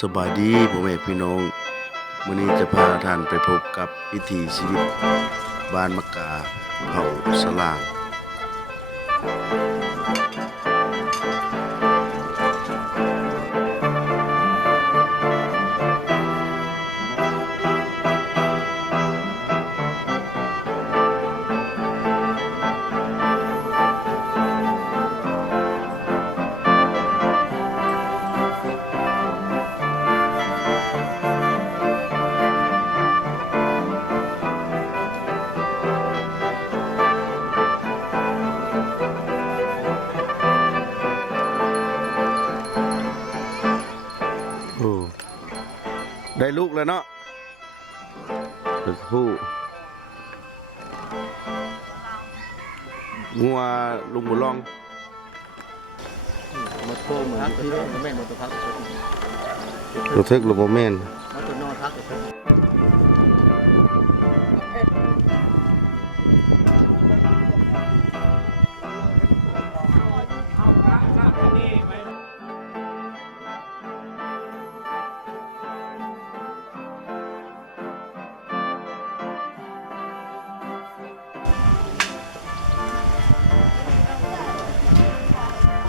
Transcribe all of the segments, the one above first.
สบายดีพ่อแม่พี่น้องมื้อนี้จะพาท่านไปพบกับวิถีชีวิตบ้านมะกาเผ่าสลางโอ้ได้ลูกแล้วเนาะตัวผู้งัวลุงบุญรองมาโทรเหมือนที่แม่นมาตัวพัก ตัวทึกหรือบ่แม่นมาตัวนอนพัก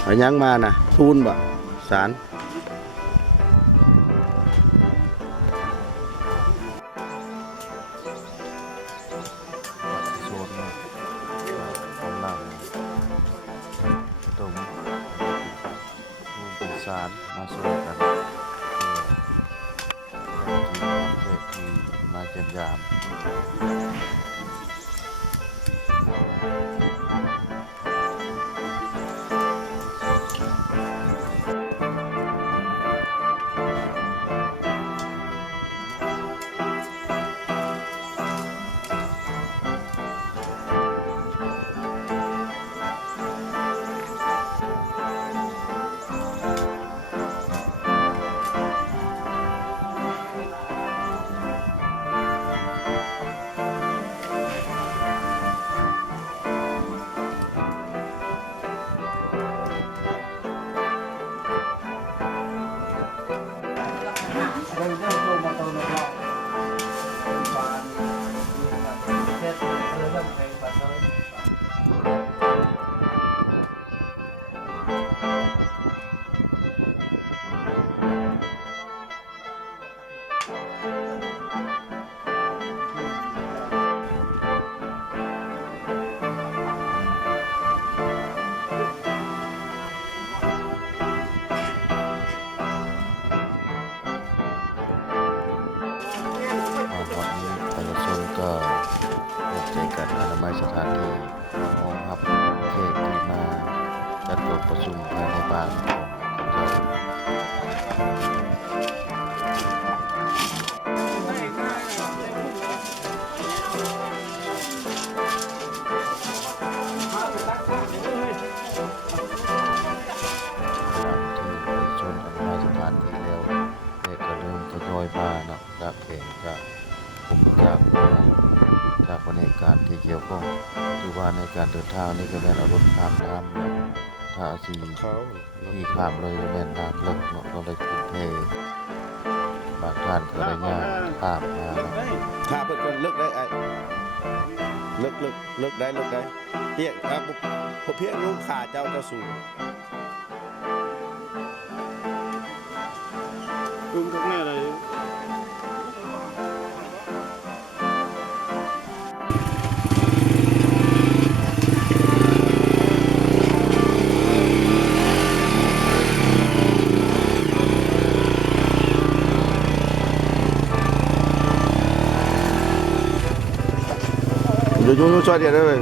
เอายังมาน่ะทูนบ่สารโซนของเราตรงเป็นสารมาสู้กันที่มาเยี่ยมยามวันนี้ประชาชนก็ร่วมใจกันอนามัยสถานที่รองรับเขตที่มาจัดประชุมภายในบ้านของเราที่ประชาชนอนามัยสถานที่แล้วเด็กก็เริ่มทยอยมาเนาะจากเขตจากผมจากวันในการที่เกี่ยวข้องคือว่าในการเดินทางนี่ก็แม่นเอารถข้ามน้ำเนาะถ้าเอาสีที่ข้ามเลยก็แม่นน้ำเลิกเนาะก็เลยขึ้นเทบางท่านก็ได้ยากข้ามมาเนาะข้ามเพิ่นก็เลิกได้ไอ้เลิกได้เพียงครับเพียงลูกขาเจ้าจะสูงลุงตรงนี้อะไรอยู่ช่วยเดี๋ยวได้เลย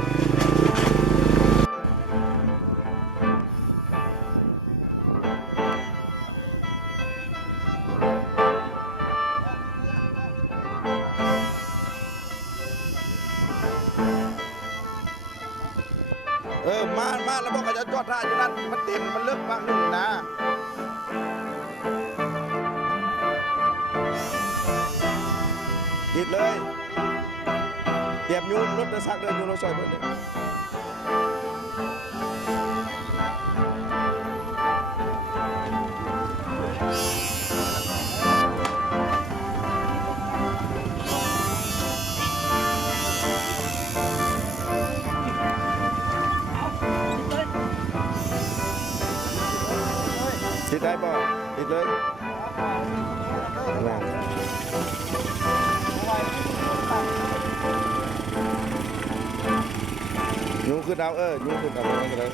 มาแล้วบอกก็จะจอดท่าอยู่นั่นมันเต็มมันเลิกมากหนึ่งนะติดเลยเตรียมยูนรถจะซักเลยยูนรถซอยเพิ่นเลย เ ได้ป่ะปิดเลยแม่ยุงขึ้นเอายุงขึ้นเอาไม่เป็นไร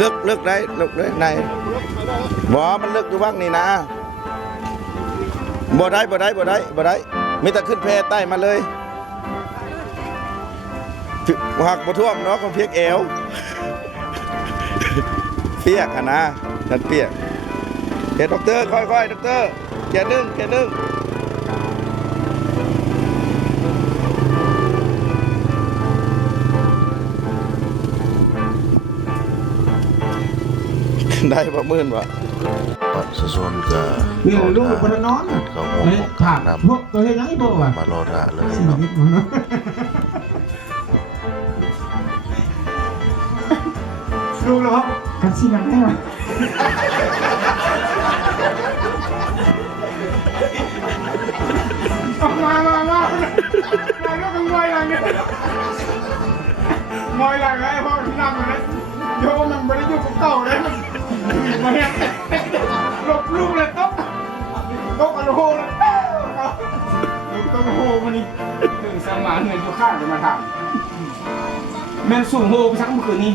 เลือกได้เลือกได้ไหนบ่มันเลือกอยู่บ้างนี่นะบ่ได้มีแต่ขึ้นแพใต้มาเลยหักบ่ท่วมเนาะก็เพียกเอวเปียกอะนะนั่นเปียกเฮ็ดด็อกเตอร์ค่อยๆด็อกเตอร์แกนึงได้ประมื่นวะปัดส่วนก็ เดี๋ยวลูกบนนอน เขาหัว เฮ้ย ของ ถาม น้ำ พวกตัวเฮ้ยยังไอ้บ่วะ มารอท่าเลย ชี เนาะ วิตมันเนาะลูกแล้วครับกันชีนังได้ไหมมาแล้วก็งอยอะไรเนี่ยงอยอะไรไอ้พ่อที่นั่งเลยโยมันไม่ได้อยู่กับเต่าเลยมันเนี่ยหลบลูกเลยต้องอัลโหเลยลูกต้องโหมันนี่ถึงสมานเงินอยู่ข้างจะมาทำแม่สูงโหไปสักเมื่อคืนนี้